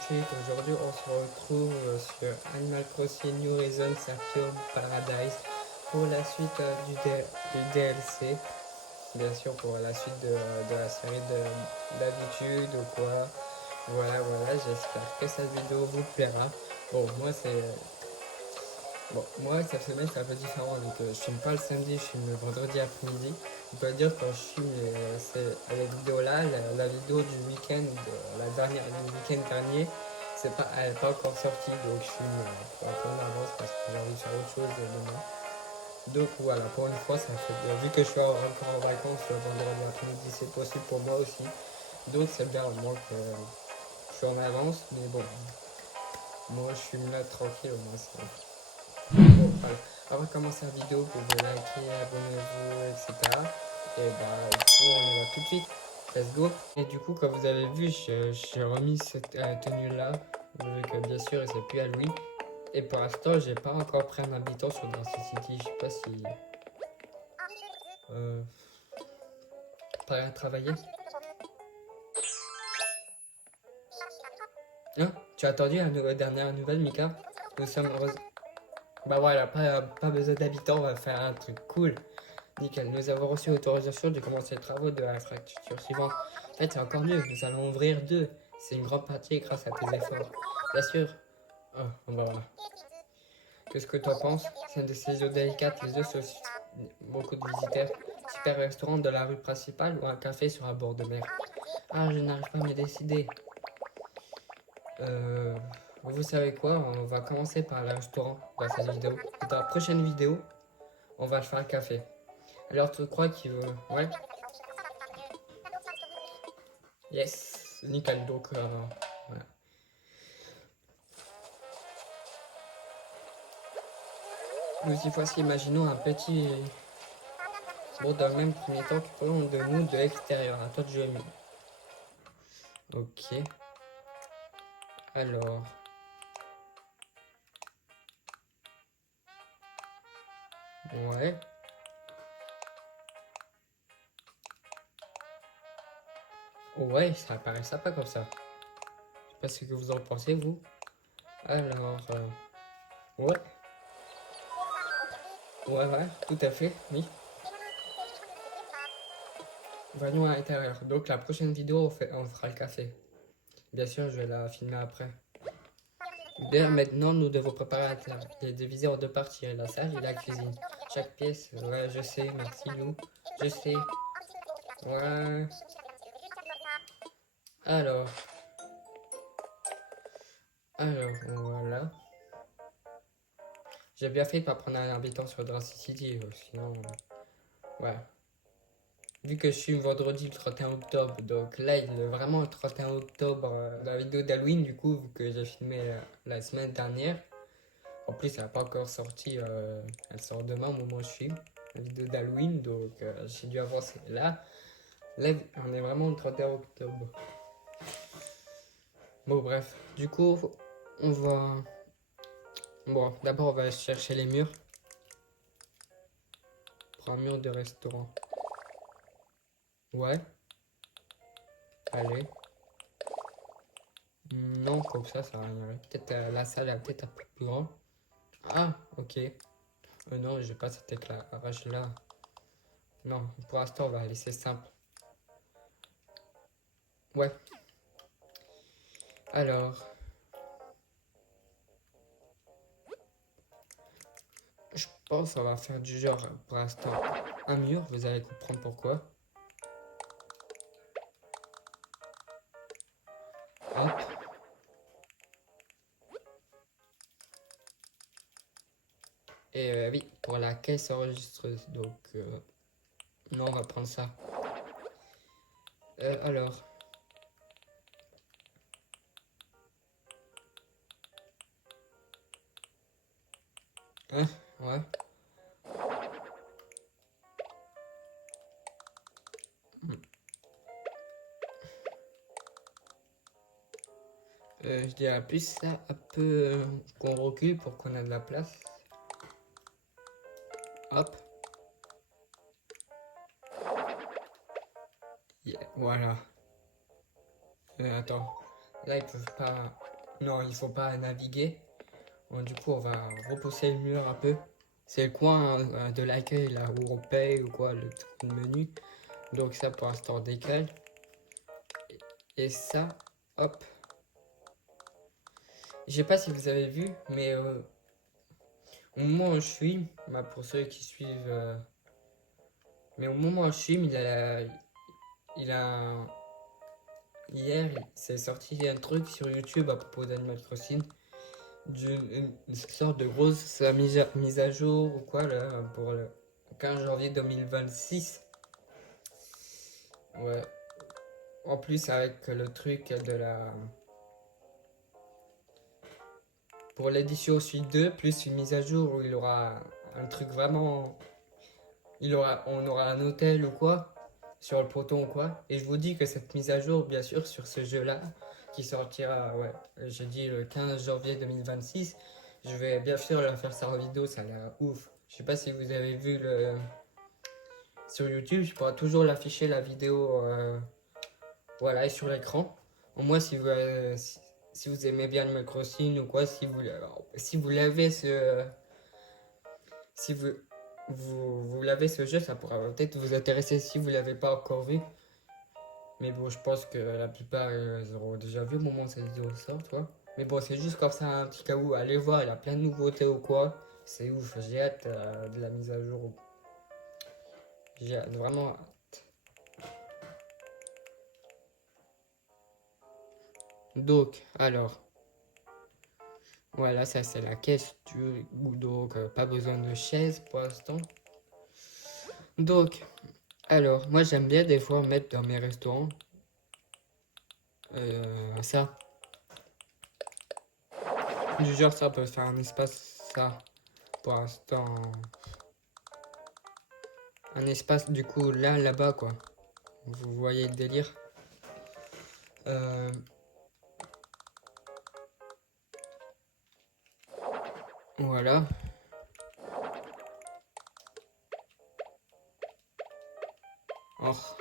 suite. Aujourd'hui, on se retrouve sur Animal Crossing New Horizons Arceus Paradise pour la suite du DLC. Bien sûr, pour la suite de la série d'habitude ou quoi. Voilà, j'espère que cette vidéo vous plaira. Bon, moi, cette semaine, c'est un peu différent. Donc, je filme pas le samedi, je filme le vendredi après-midi. On peut dire quand je filme les vidéos là, la vidéo du week-end, la dernière, du week-end dernier, elle n'est pas encore sortie. Donc, je filme un peu en avance parce que j'ai envie de faire autre chose demain. Donc, voilà, pour une fois, ça fait bien. Vu que je suis encore en vacances le vendredi après-midi, c'est possible pour moi aussi. Donc, c'est bien au moins que je suis en avance. Mais bon, moi, je filme là tranquille au moins. Bon, voilà. Avant de commencer la vidéo, vous pouvez liker, abonnez-vous, etc. Et bah, du coup, on y va tout de suite. Let's go. Et du coup, comme vous avez vu, j'ai remis cette tenue-là, vu que bien sûr, c'est plus Halloween. Et pour l'instant, j'ai pas encore pris un habitant sur Darcy City. Je sais pas si. Euh, T'as rien travaillé? Hein? Tu as attendu la dernière nouvelle, Mika? Nous sommes heureux. Bah voilà, pas besoin d'habitants, on va faire un truc cool. Nickel, nous avons reçu l'autorisation de commencer les travaux de l'infrastructure suivante. En fait, c'est encore mieux, nous allons ouvrir deux. C'est une grande partie grâce à tes efforts. Bien sûr. Oh, bah voilà. Qu'est-ce que t'en penses? C'est une décision délicate, les deux sont beaucoup de visiteurs. Super restaurant de la rue principale ou un café sur un bord de mer? Ah, je n'arrive pas à me décider. Vous savez quoi? On va commencer par le restaurant dans cette vidéo. Et dans la prochaine vidéo, on va faire un café. Alors, tu crois qu'il veut... Ouais? Yes, nickel. Donc, voilà. Nous y voici, imaginons un petit. Bon, dans le même premier temps, occupons de nous de l'extérieur. À toi de jouer. Ok. Alors. Ouais. Ouais, ça paraît sympa comme ça. Je sais pas ce que vous en pensez, vous. Alors. Ouais. Ouais, tout à fait, oui. Voyons à l'intérieur. Donc, la prochaine vidéo, on fera le café. Bien sûr, je vais la filmer après. Bien, maintenant, nous devons préparer la table. Il est divisé en deux parties, la salle et la cuisine. Chaque pièce, ouais, je sais, merci Lou. Je sais. Ouais. Alors, voilà. J'ai bien fait de pas prendre un habitant sur Dracy City, sinon, ouais. Vu que je suis vendredi le 31 octobre, donc là, il est vraiment le 31 octobre, la vidéo d'Halloween, du coup, vu que j'ai filmé la semaine dernière. En plus, elle n'a pas encore sorti, elle sort demain au moment où je filme la vidéo d'Halloween, donc j'ai dû avancer. Là, on est vraiment le 31 octobre. Bon, bref, du coup, on va. Bon, d'abord, on va chercher les murs. Pour un mur de restaurant. Ouais, allez. Non, comme ça va rien. Peut-être la salle est peut-être un peu plus grande. Ah, ok. Non, j'ai pas cet éclairage là. Non, pour l'instant, on va laisser simple. Ouais. Alors, je pense qu'on va faire du genre, pour l'instant, un mur. Vous allez comprendre pourquoi. Hop. Et oui, pour la caisse enregistreuse. Donc, non, on va prendre ça. Alors. Hein? Ouais. Je dirais plus ça un peu qu'on recule pour qu'on ait de la place. Hop. Yeah, voilà. Attends. Là, ils peuvent pas. Non, il faut pas naviguer. Bon, du coup, on va repousser le mur un peu. C'est le coin de l'accueil là où on paye ou quoi, le menu. Donc ça pour l'instant on décale. Et ça, hop. Je sais pas si vous avez vu, mais au moment où je filme, bah, pour ceux qui suivent, mais au moment où je filme, il a, hier, il s'est sorti un truc sur YouTube à propos d'Animal Crossing, une sorte de grosse mise à jour ou quoi là, pour le 15 janvier 2026. Ouais. En plus avec le truc de la, pour l'édition Suite 2, plus une mise à jour où il aura un truc vraiment, on aura un hôtel ou quoi sur le poton ou quoi. Et je vous dis que cette mise à jour, bien sûr, sur ce jeu-là, qui sortira, ouais, j'ai dit le 15 janvier 2026, je vais bien sûr la faire ça en vidéo, ça a l'air ouf. Je sais pas si vous avez vu le sur YouTube, je pourrai toujours l'afficher la vidéo, voilà, et sur l'écran. Au moins, si vous aimez bien Animal Crossing ou quoi, si vous l'avez si vous l'avez ce jeu, ça pourra peut-être vous intéresser si vous l'avez pas encore vu. Mais bon, je pense que la plupart ils auront déjà vu au moment où cette vidéo sort, tu vois. Mais bon, c'est juste comme ça, un petit cas où, allez voir, il y a plein de nouveautés ou quoi. C'est ouf, j'ai hâte de la mise à jour. J'ai hâte, vraiment. Donc, alors, voilà, ça c'est la caisse du goût, donc pas besoin de chaise pour l'instant. Donc, alors, moi j'aime bien des fois mettre dans mes restaurants ça. Du genre, ça peut faire un espace, ça, pour l'instant. Un espace du coup là, là-bas, quoi. Vous voyez le délire. Euh, voilà. Or,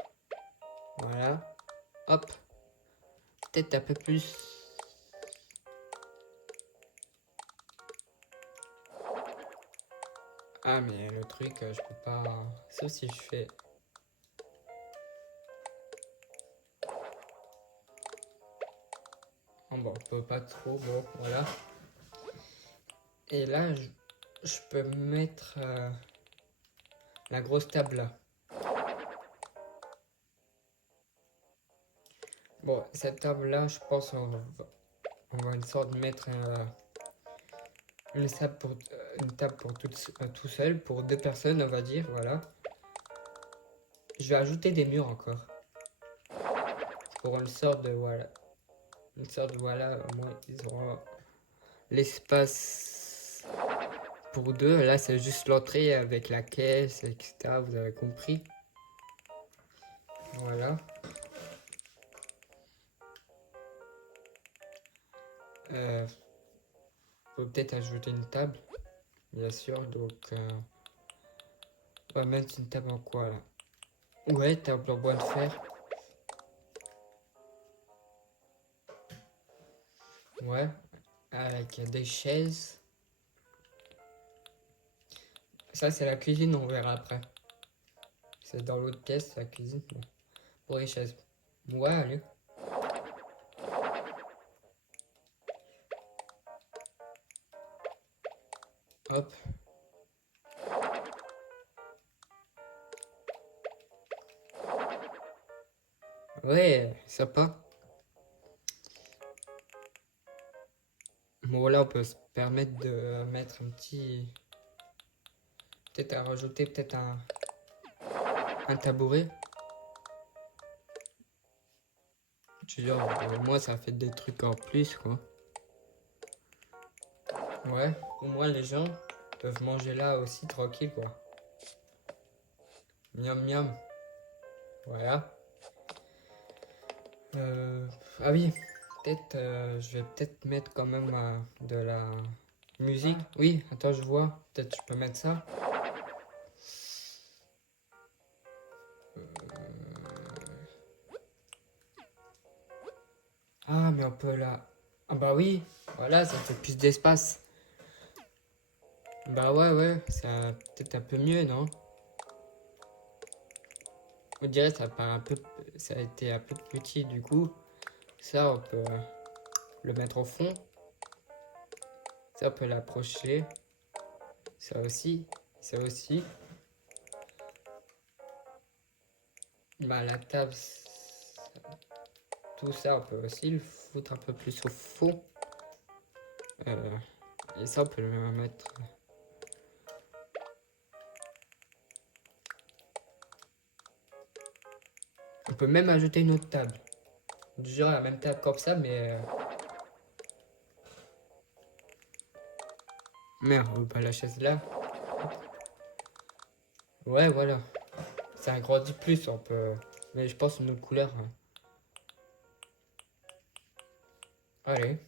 voilà. Hop. Peut-être un peu plus. Ah, mais le truc, je peux pas. Sauf si je fais. Oh, bon, on peut pas trop. Bon, voilà. Et là, je peux mettre la grosse table là. Bon, cette table là, je pense on va une sorte de mettre une table pour tout seul, pour deux personnes, on va dire, voilà. Je vais ajouter des murs encore. Pour une sorte de, voilà. Une sorte de, voilà, au moins ils auront l'espace pour deux. Là, c'est juste l'entrée avec la caisse, etc. Vous avez compris. Voilà. Faut peut-être ajouter une table, bien sûr. Donc, on va mettre une table en quoi là? Ouais, table en bois de fer. Ouais, avec des chaises. Ça, c'est la cuisine, on verra après. C'est dans l'autre pièce, la cuisine. Bon. Pour les chaises. Ouais, allez. Hop. Ouais, sympa. Bon, là, on peut se permettre de mettre un petit. Peut-être à rajouter peut-être un tabouret. Tu vois, au moins, ça fait des trucs en plus, quoi. Ouais, au moins, les gens peuvent manger là aussi tranquille, quoi. Miam miam. Voilà. Ah oui, peut-être, je vais peut-être mettre quand même de la musique. Oui, attends, je vois. Peut-être je peux mettre ça. Ah, mais on peut là. Ah bah oui, Voilà, ça fait plus d'espace. Bah ouais, ça peut-être un peu mieux, non? On dirait que ça a été un peu petit du coup. Ça, on peut le mettre au fond. Ça, on peut l'approcher. Ça aussi. Ça aussi. Bah la table, tout ça, on peut aussi le foutre un peu plus au fond. Et ça, on peut le mettre. On peut même ajouter une autre table. Du genre la même table comme ça, mais. Merde, on veut pas la chaise là. Ouais, voilà. Ça agrandit plus, on peut. Mais je pense une autre couleur, hein. Allez.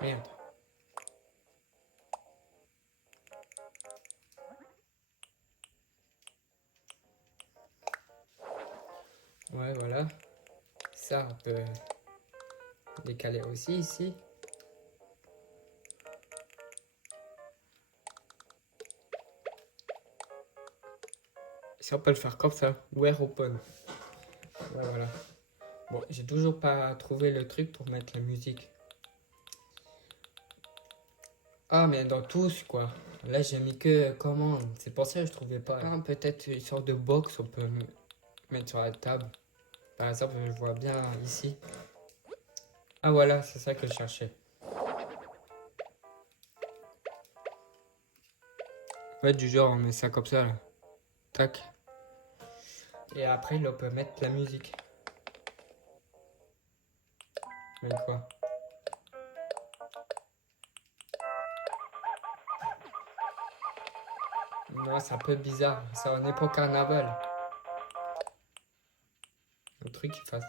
Merde. Ouais, voilà. Ça, on peut décaler aussi ici. Si on peut le faire comme ça. Where open. Ouais, voilà. Bon, j'ai toujours pas trouvé le truc pour mettre la musique. Ah, mais dans tous, quoi. Là, j'ai mis que commande. C'est pour ça que je trouvais pas. Ah, peut-être une sorte de box, on peut mettre sur la table. Par exemple, je vois bien ici. Ah, voilà, c'est ça que je cherchais. Ouais, du genre, on met ça comme ça, là. Tac. Et après, là, on peut mettre la musique. Mais quoi? Non, c'est un peu bizarre. Ça, on est pas au carnaval. Le truc qui fasse.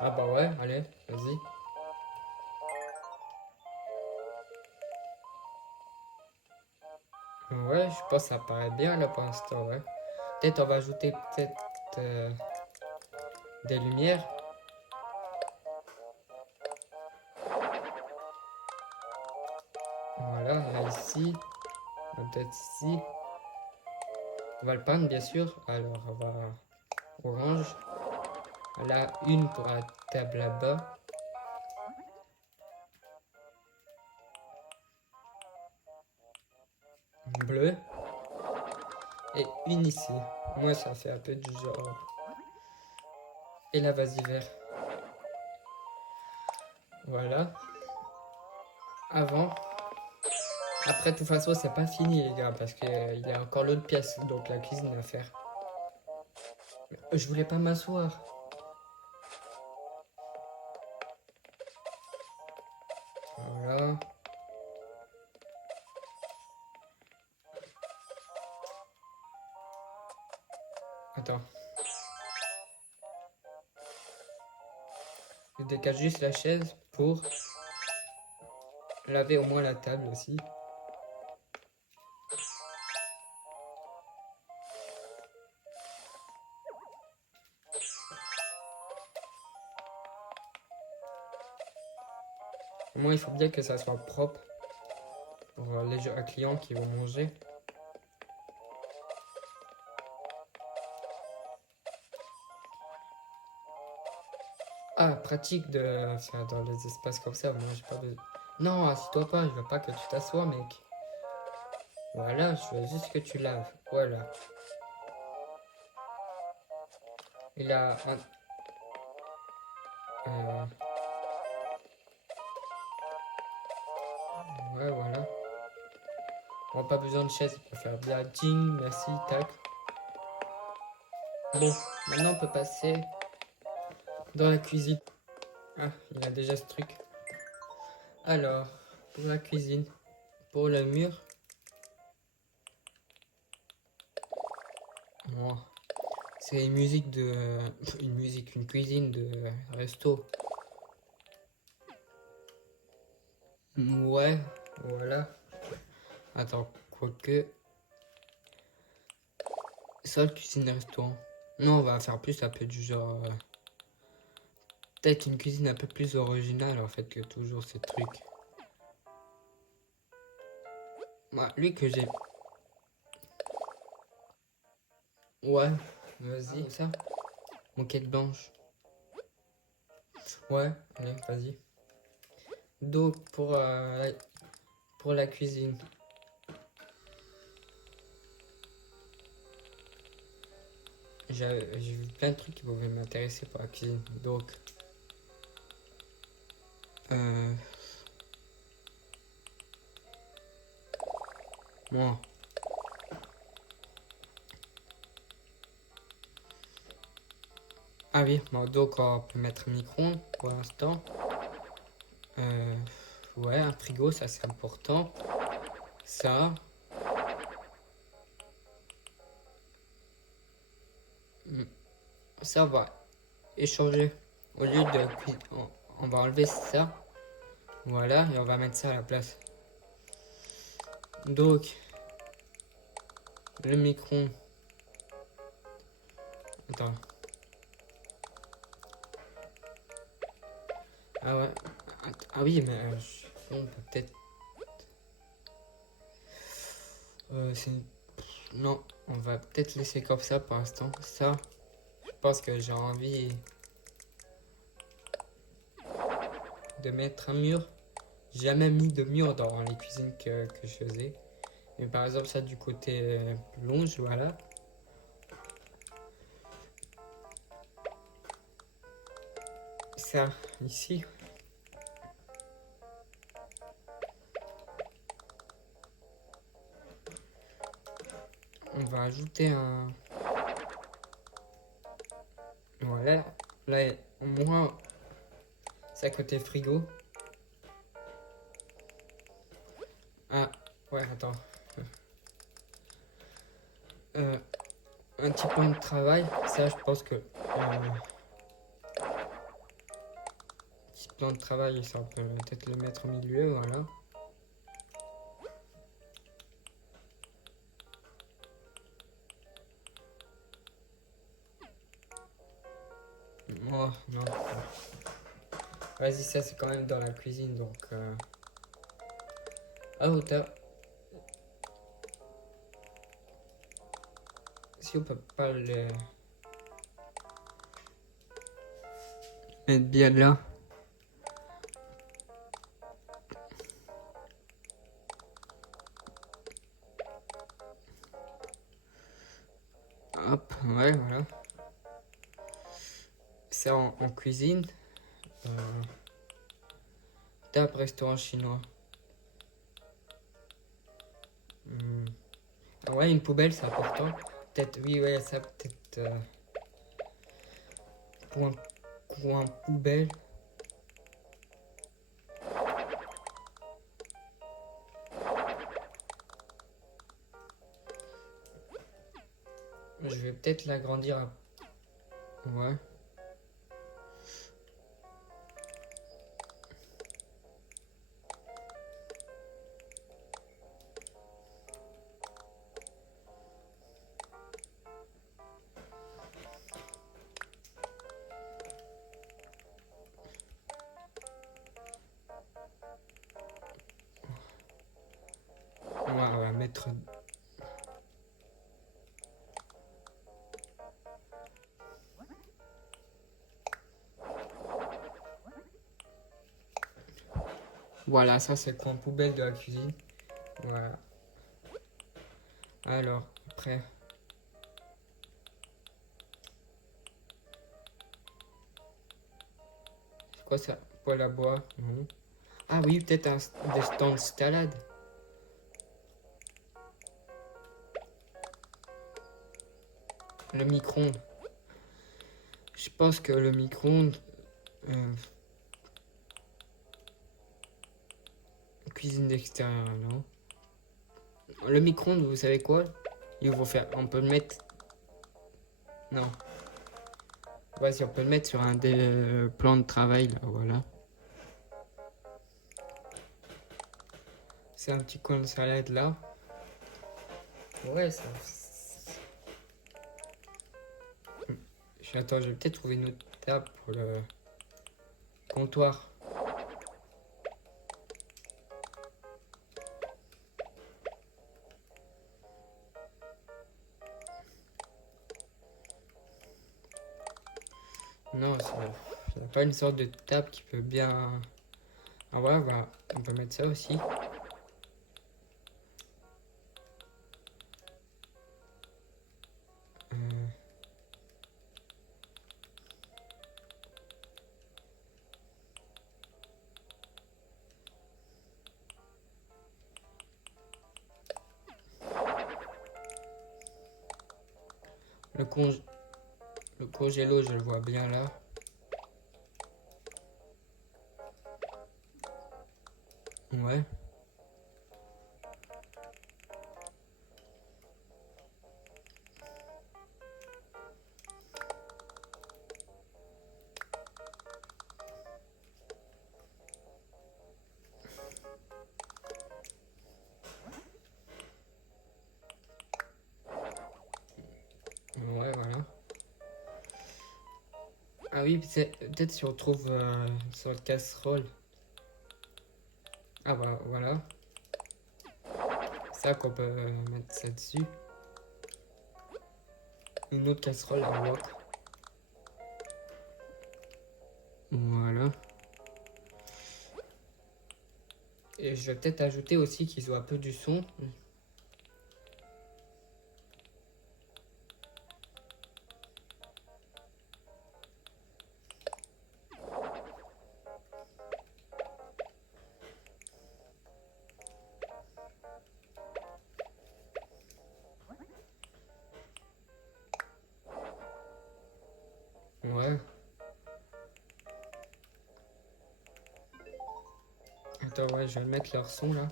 Ah, bah ouais, allez, vas-y. Ouais, je pense que ça paraît bien là pour l'instant, ouais. Peut-être on va ajouter euh, des lumières. Voilà, là ici, peut-être ici. On va le peindre bien sûr. Alors on va orange. Là, une pour la table là-bas. Bleu. Et une ici. Moi, ça fait un peu du genre. Et là, vas-y, vert. Voilà. Avant. Après, de toute façon, c'est pas fini, les gars, parce qu'il y a encore l'autre pièce, donc la cuisine à faire. Je voulais pas m'asseoir. Voilà. Attends. Je décale juste la chaise pour laver au moins la table aussi. Au moins, il faut bien que ça soit propre pour les clients qui vont manger. Ah, pratique de faire dans les espaces comme ça. Moi, j'ai pas besoin. Non, assis-toi pas, je veux pas que tu t'assoies, mec. Voilà, je veux juste que tu laves. Voilà. Il a un. euh, Ouais, voilà. On n'a pas besoin de chaise, on peut faire bien ding, merci, tac. Bon, maintenant on peut passer dans la cuisine. Ah, il a déjà ce truc. Alors, pour la cuisine, pour le mur. Bon, C'est une musique une cuisine de resto. Ouais, voilà. Attends, quoique. Seule cuisine restaurant. Non, on va faire plus un peu du genre. Peut-être une cuisine un peu plus originale en fait que toujours ces trucs. Ouais, lui que j'ai. Ouais, vas-y. Ah, ça. Moquette blanche. Ouais, allez, vas-y. Donc pour la cuisine. J'ai vu plein de trucs qui pouvaient m'intéresser pour la cuisine. Donc, euh, moi. Ah oui, bon, donc on peut mettre un micro-ondes pour l'instant. Euh, ouais, un frigo, ça c'est important. Ça, hmm, ça va échanger. Au lieu de on va enlever ça. Voilà, et on va mettre ça à la place. Donc, le micro. Attends. Ah ouais. Ah oui, mais on peut peut-être. Non, on va peut-être laisser comme ça pour l'instant. Ça, je pense que j'ai envie de mettre un mur. J'ai jamais mis de mur dans les cuisines que je faisais. Mais par exemple, ça du côté plonge, voilà. Ça, ici, on va ajouter un. Voilà. Là, au moins, c'est à côté frigo. Ah, ouais, attends. Euh, un petit plan de travail. Ça, je pense que. Petit plan de travail, ça, on peut peut-être le mettre au milieu, voilà. Oh, non. Vas-y, ça, c'est quand même dans la cuisine, donc. Ah, hauteur. Si on peut pas le mettre bien là. Hop, ouais, voilà. C'est en cuisine. Euh, Tape restaurant chinois. Hmm. Ah ouais, une poubelle, c'est important. Peut-être, oui, ouais, ça, peut-être. Coin poubelle. Je vais peut-être l'agrandir. Ouais. On va mettre. Voilà, ça, c'est le coin poubelle de la cuisine. Voilà. Alors, après. C'est quoi ça? Poêle à bois? Non. Ah oui, peut-être des stands de salade. Le micro-ondes. Je pense que le micro-ondes. euh, Cuisine d'extérieur, non? Le micro-ondes, vous savez quoi? On peut le mettre. Non. Vas-y, on peut le mettre sur un des plans de travail, là, voilà. C'est un petit coin de salade, là. Ouais, ça... Attends, je vais peut-être trouver une autre table pour le comptoir. Non, ça pas une sorte de table qui peut bien... Ah ouais, on peut mettre ça aussi. Euh, le, cong... le congélo, je le vois bien là. Ouais. Ouais, voilà. Ah oui, peut-être si on trouve sur le casserole. Ah bah voilà. Ça qu'on peut mettre ça dessus. Une autre casserole à wok. Voilà. Et je vais peut-être ajouter aussi qu'ils soient un peu du son. Ouais. Attends, ouais, je vais mettre leur son là.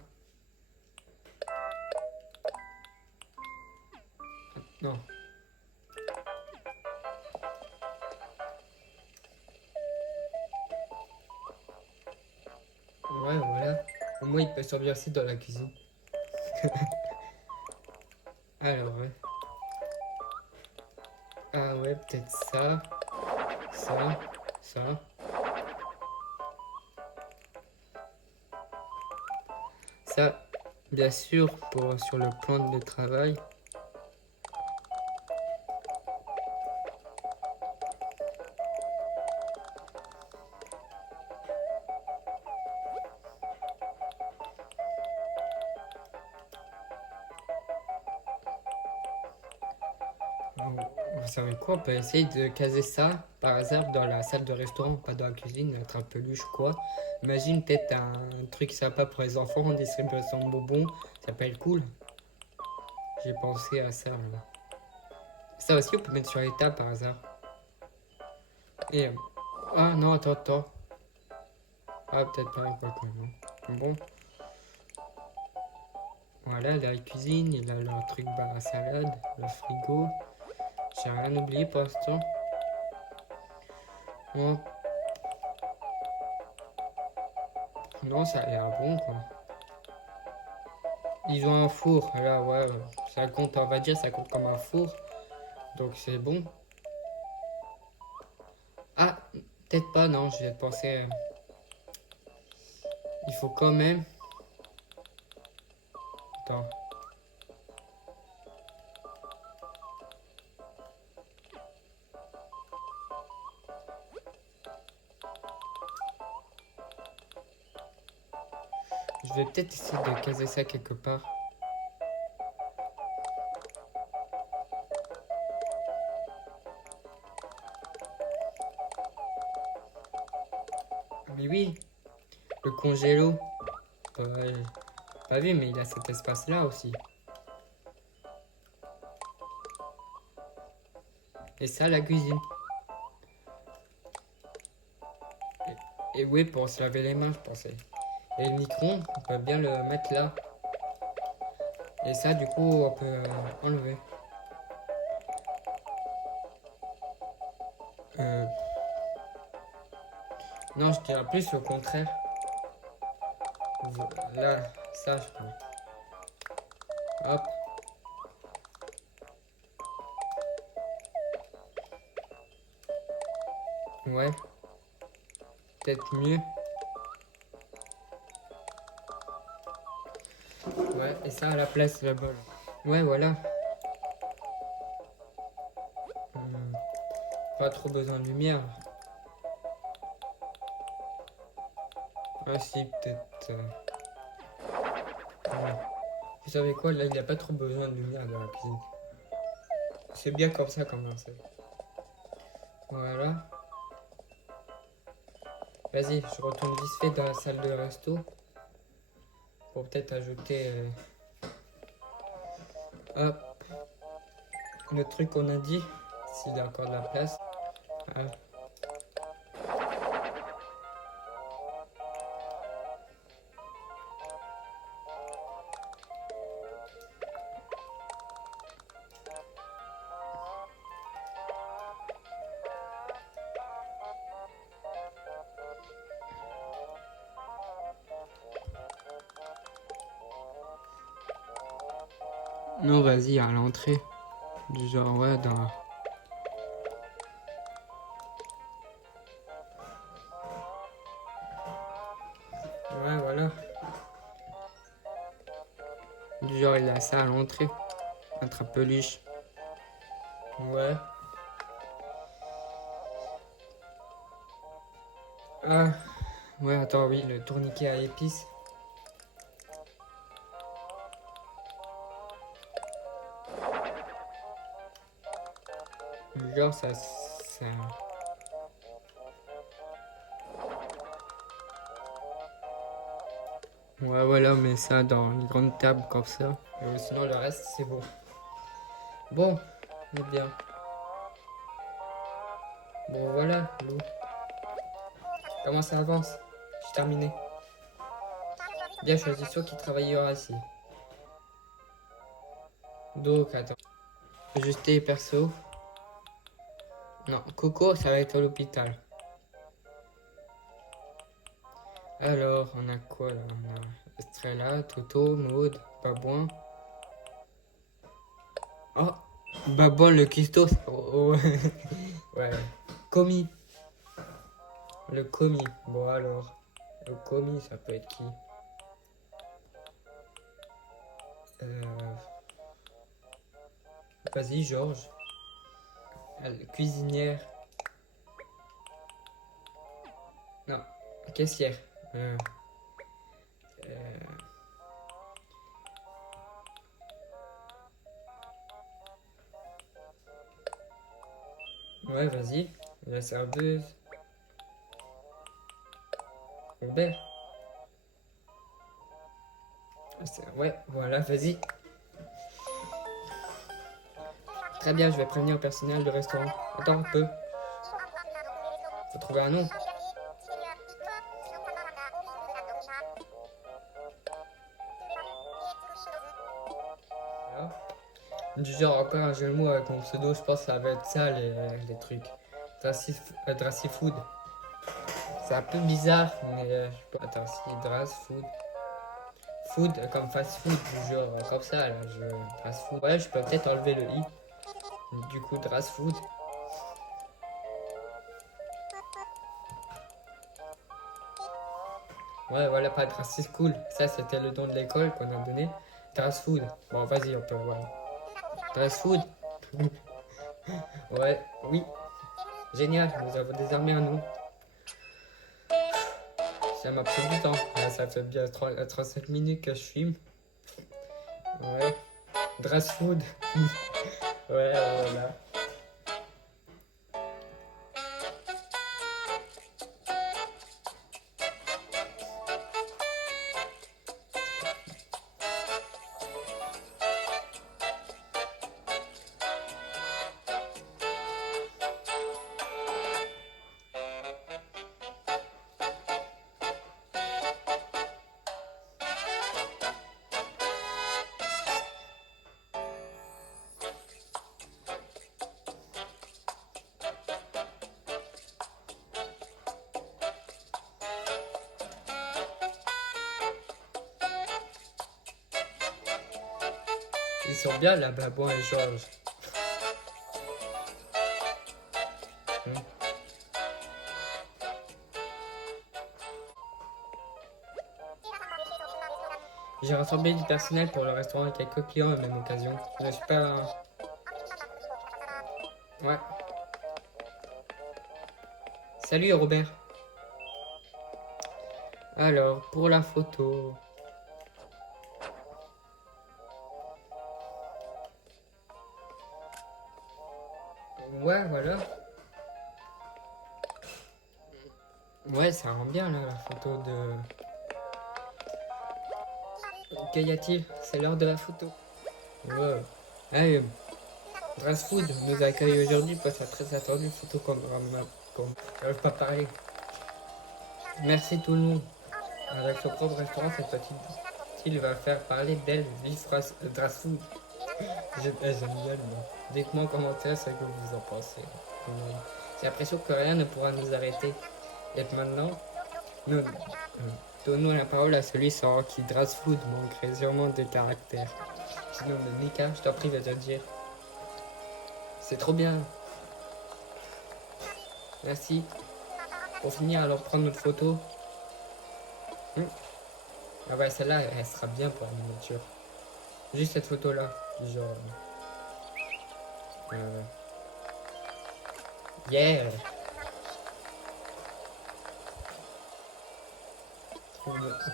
Non. Ouais, voilà. Au moins, il peut s'ambiancer dans la cuisine. Alors, ouais. Ah ouais, peut-être ça, ça, ça. Ça, bien sûr, pour sur le plan de travail. Vous savez quoi, on peut essayer de caser ça par hasard dans la salle de restaurant, pas dans la cuisine, être un peluche ou quoi. Imagine peut-être un truc sympa pour les enfants, distribution de bonbons, ça peut être cool. J'ai pensé à ça là. Ça aussi, on peut mettre sur les tables par hasard. Et. Ah non, attends. Ah, peut-être pas, quoi que non. Bon, voilà, la cuisine, il a le truc bar à salade, le frigo. J'ai rien oublié pour l'instant. Bon, non, ça a l'air bon quoi. Ils ont un four, là, ouais, ça compte, on va dire, ça compte comme un four. Donc c'est bon. Ah, peut-être pas, non, je vais penser. Il faut quand même. Attends. Je vais peut-être essayer de caser ça quelque part. Mais oui, le congélo. J'ai pas vu, mais il a cet espace-là aussi. Et ça, la cuisine. Et oui, pour se laver les mains, je pensais. Et le micro, on peut bien le mettre là. Et ça, du coup, on peut enlever. Euh, non, je dirais plus le contraire. Là, ça, je pense. Hop. Ouais. Peut-être mieux. Ouais, et ça à la place là-bas. Ouais, voilà. Hmm, pas trop besoin de lumière. Ah si, peut-être. Ouais. Vous savez quoi, là, il n'y a pas trop besoin de lumière dans la cuisine. C'est bien comme ça, comme ça. Voilà. Vas-y, je retourne vite fait dans la salle de resto. Pour peut-être ajouter... hop, le truc qu'on a dit. S'il y a encore de la place. Ah. Non, vas-y, à l'entrée. Du genre, ouais, dans... Ouais, voilà. Du genre, il a ça à l'entrée. Un trapeluche. Ouais. Ah, ouais, attends, oui, le tourniquet à épices. Genre, ça... Ouais, voilà, on met ça dans une grande table comme ça. Sinon, le reste, c'est bon. Bon, on est bien. Bon, voilà, Lou. Comment ça avance? J'ai terminé. Bien choisi ceux qui travaillera ici. Donc, attends. Ajuster perso. Non, Coco, ça va être à l'hôpital. Alors, on a quoi là? On a Estrella, Toto, Maud, Babouin. Oh, Babouin le cuistot. Oh, oh. Ouais. Commis. Le commis. Bon, alors. Le commis, ça peut être qui? Vas-y, Georges. Cuisinière. Non, caissière. Euh, euh, Ouais, vas-y. La serveuse. Robert. Ouais, voilà, vas-y. Très bien, je vais prévenir le personnel du restaurant. Attends un peu. Faut trouver un nom. Voilà. Du genre, encore un jeu de mots avec mon pseudo, je pense que ça va être ça, les trucs. Dracy Food. C'est un peu bizarre, mais je peux... Attends, si, Drass Food. Food comme fast food, du genre comme ça, là. Drass Food. Ouais, je peux peut-être enlever le i. Du coup, Drass Food. Ouais, voilà, pas Drass School. Ça, c'était le don de l'école qu'on a donné. Drass Food. Bon, vas-y, on peut, voilà. Drass Food. Ouais, oui. Génial, nous avons désormais un nom. Ça m'a pris du temps. Là, ça fait bien 37 minutes que je filme. Ouais. Dress food. Ouais, voilà. sont bien là, Babouin et Georges. J'ai rassemblé du personnel pour le restaurant et quelques clients à la même occasion. Je suis pas... Ouais. Salut Robert. Alors, pour la photo... Ouais, voilà. Ouais, ça rend bien là, la photo de... Qu'y a-t-il? C'est l'heure de la photo. Wow. Allez, Drass Food nous accueille aujourd'hui pour sa très attendue photo qu'on n'arrive pas à parler. Merci tout le monde. Avec son propre restaurant, cette petite île va faire parler d'elle, vive Drass Food. J'aime bien, moi. Dites-moi en commentaire ce que vous en pensez. J'ai l'impression que rien ne pourra nous arrêter. Et maintenant, nous donnons la parole à celui sans qui Drass Food manquerait sûrement de caractère. Sinon, Mika, je t'en prie de te dire. C'est trop bien. Merci. Pour finir, alors prendre notre photo. Ah ouais, celle-là, elle sera bien pour la miniature. Juste cette photo-là. Genre... Yeah.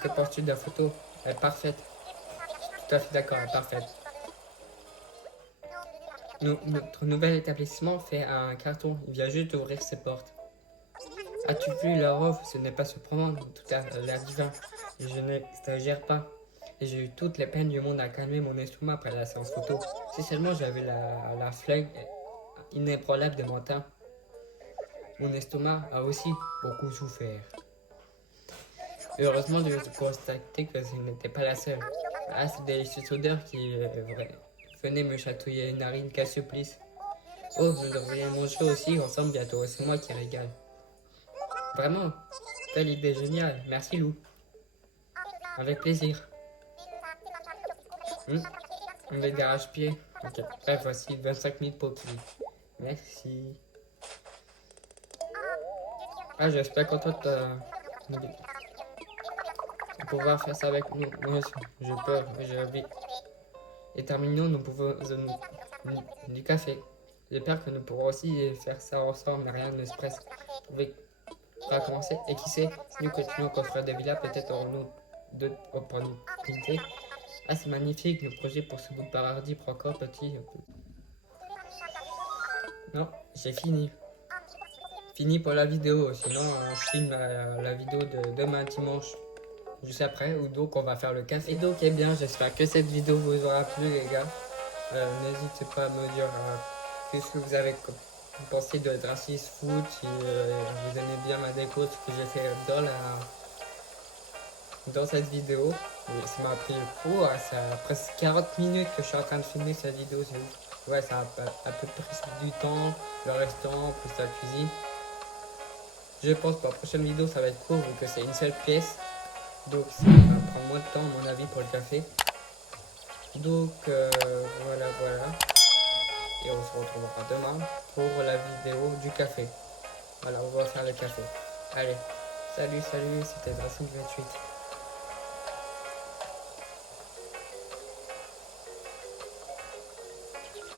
Que penses-tu de la photo? Elle est parfaite. Tout à fait d'accord, elle est parfaite. Notre nouvel établissement fait un carton. Il vient juste d'ouvrir ses portes. As-tu vu leur offre? Ce n'est pas surprenant. Tout a l'air divin. Je n'exagère pas. Et j'ai eu toutes les peines du monde à calmer mon estomac après la séance photo. Si seulement j'avais la flingue inébranlable de Mantin. Mon estomac a aussi beaucoup souffert. Heureusement, je constatais que ce n'était pas la seule. Ah, cette délicieuse odeur qui venait me chatouiller les narines, qu'à supplice. Oh, vous devriez manger aussi ensemble bientôt, c'est moi qui régale. Vraiment, belle idée géniale, merci Lou. Avec plaisir. On est d'arrache-pied. Ok, bref, voici 25 000 pokies. Merci. Ah, j'espère content de pouvoir faire ça avec nous. Moi aussi, j'ai peur, j'ai envie. Et terminons, nous pouvons du café. J'espère que nous pourrons aussi faire ça ensemble, mais rien ne se presse. Vous pouvez pas commencer. Et qui sait, si nous continuons à construire des villas, peut-être aurons-nous d'autres opportunités. Ah, c'est magnifique, le projet pour ce bout de paradis prend encore petit. Non, j'ai fini. Fini pour la vidéo, sinon on filme la vidéo de demain dimanche. Juste après, ou donc on va faire le café. Et donc, eh bien, j'espère que cette vidéo vous aura plu, les gars. N'hésitez pas à me dire qu'est-ce que vous avez pensé de Drass Food, si vous aimez bien ma déco, ce que j'ai fait dans cette vidéo. Ça m'a pris ça a presque 40 minutes que je suis en train de filmer cette vidéo, c'est ouf. Ouais, ça a un peu pris du temps, le restaurant, plus la cuisine. Je pense que pour la prochaine vidéo, ça va être court vu que c'est une seule pièce. Donc ça va prendre moins de temps à mon avis pour le café. Donc voilà. Et on se retrouvera demain pour la vidéo du café. Voilà, on va faire le café. Allez, salut, c'était Drass 28.